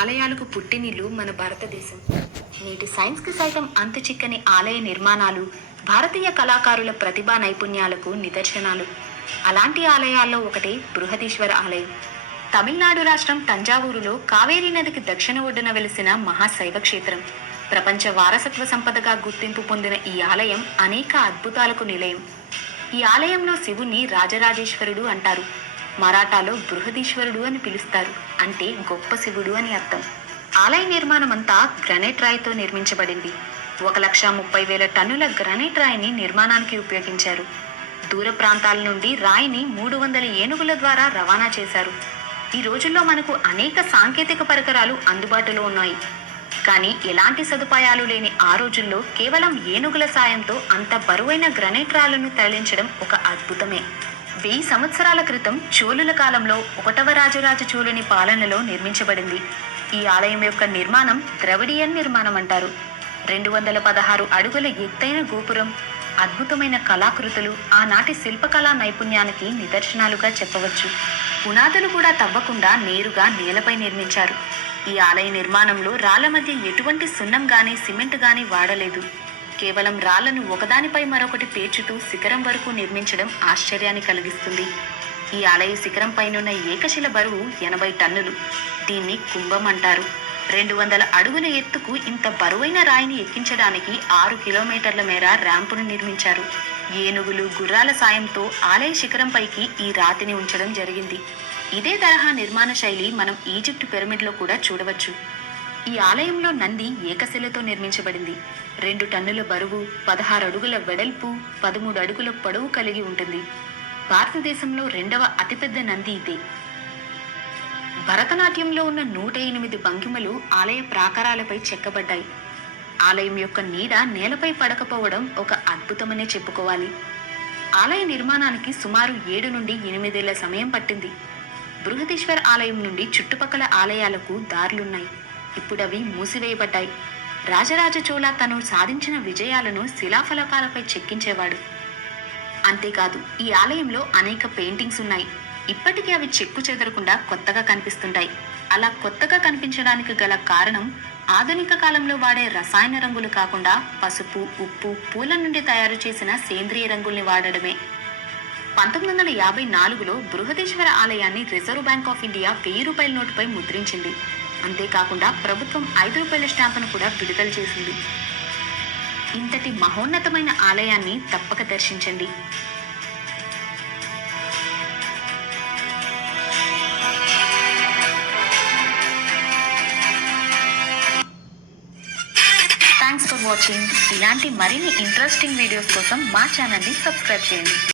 ఆలయాలకు పుట్టినిల్లు మన భారతదేశం. నేటి సైన్స్కి సైతం అంతు చిక్కని ఆలయ నిర్మాణాలు భారతీయ కళాకారుల ప్రతిభా నైపుణ్యాలకు నిదర్శనాలు. అలాంటి ఆలయాల్లో ఒకటి బృహదీశ్వర ఆలయం. తమిళనాడు రాష్ట్రం తంజావూరులో కావేరీ నదికి దక్షిణ ఒడ్డున వెలిసిన మహాశైవ క్షేత్రం. ప్రపంచ వారసత్వ సంపదగా గుర్తింపు పొందిన ఈ ఆలయం అనేక అద్భుతాలకు నిలయం. ఈ ఆలయంలో శివుణ్ణి రాజరాజేశ్వరుడు అంటారు. మరాఠాలో బృహదీశ్వరుడు అని పిలుస్తారు, అంటే గొప్ప శివుడు అని అర్థం. ఆలయ నిర్మాణం అంతా గ్రనైట్ రాయితో నిర్మించబడింది. 1,30,000 టన్నుల గ్రనైట్ రాయిని నిర్మాణానికి ఉపయోగించారు. దూర ప్రాంతాల నుండి రాయిని 300 ఏనుగుల ద్వారా రవాణా చేశారు. ఈ రోజుల్లో మనకు అనేక సాంకేతిక పరికరాలు అందుబాటులో ఉన్నాయి, కానీ ఎలాంటి సదుపాయాలు లేని ఆ రోజుల్లో కేవలం ఏనుగుల సాయంతో అంత బరువైన గ్రనైట్ రాళ్లను తరలించడం ఒక అద్భుతమే. 1000 సంవత్సరాల క్రితం చోళుల కాలంలో 1వ రాజరాజ చోళుని పాలనలో నిర్మించబడింది. ఈ ఆలయం యొక్క నిర్మాణం ద్రవిడియన్ నిర్మాణం అంటారు. 216 అడుగుల ఎత్తైన గోపురం, అద్భుతమైన కళాకృతులు ఆనాటి శిల్పకళా నైపుణ్యానికి నిదర్శనాలుగా చెప్పవచ్చు. పునాదులు కూడా తవ్వకుండా నేరుగా నేలపై నిర్మించారు. ఈ ఆలయ నిర్మాణంలో రాళ్ల మధ్య ఎటువంటి సున్నం గానీ సిమెంట్ గానీ వాడలేదు. కేవలం రాళ్లను ఒకదానిపై మరొకటి పేర్చుతూ శిఖరం వరకు నిర్మించడం ఆశ్చర్యాన్ని కలిగిస్తుంది. ఈ ఆలయ శిఖరం పైనున్న ఏకశిల బరువు 80 టన్నులు. దీన్ని కుంభం అంటారు. 200 అడుగుల ఎత్తుకు ఇంత బరువైన రాయిని ఎక్కించడానికి 6 కిలోమీటర్ల మేర ర్యాంపును నిర్మించారు. ఏనుగులు, గుర్రాల సాయంతో ఆలయ శిఖరంపైకి ఈ రాతిని ఉంచడం జరిగింది. ఇదే తరహా నిర్మాణ శైలి మనం ఈజిప్ట్ పిరమిడ్లో కూడా చూడవచ్చు. ఈ ఆలయంలో నంది ఏకశిలతో నిర్మించబడింది. 2 టన్నుల బరువు, 16 అడుగుల వెడల్పు, 13 అడుగుల పొడవు కలిగి ఉంటుంది. భారతదేశంలో 2వ అతిపెద్ద నంది ఇదే. భరతనాట్యంలో ఉన్న 108 భంగిమలు ఆలయ ప్రాకారాలపై చెక్కబడ్డాయి. ఆలయం యొక్క నీడ నేలపై పడకపోవడం ఒక అద్భుతమనే చెప్పుకోవాలి. ఆలయ నిర్మాణానికి సుమారు 7 నుండి 8 ఏళ్ల సమయం పట్టింది. బృహదీశ్వర్ ఆలయం నుండి చుట్టుపక్కల ఆలయాలకు దారులున్నాయి. ఇప్పుడు అవి మూసివేయబడ్డాయి. రాజరాజ చోళ తను సాధించిన విజయాలను శిలాఫలకాలపై చెక్కించేవాడు. అంతేకాదు, ఈ ఆలయంలో అనేక పెయింటింగ్స్ ఉన్నాయి. ఇప్పటికీ అవి చెక్కు చెదరకుండా కొత్తగా కనిపిస్తుంటాయి. అలా కొత్తగా కనిపించడానికి గల కారణం ఆధునిక కాలంలో వాడే రసాయన రంగులు కాకుండా పసుపు, ఉప్పు, పూల నుండి తయారు చేసిన సేంద్రియ రంగుల్ని వాడడమే. 1954లో బృహదీశ్వర ఆలయాన్ని రిజర్వ్ బ్యాంక్ ఆఫ్ ఇండియా 1000 రూపాయల నోటుపై ముద్రించింది. అంతేకాకుండా ప్రభుత్వం 5 రూపాయల స్టాంపును కూడా విడుదల చేసింది. ఇంతటి మహోన్నతమైన ఆలయాన్ని తప్పక దర్శించండి. Thanks for watching. ఇలాంటి మరిన్ని ఇంట్రెస్టింగ్ వీడియోస్ కోసం మా ఛానల్ని సబ్స్క్రైబ్ చేయండి.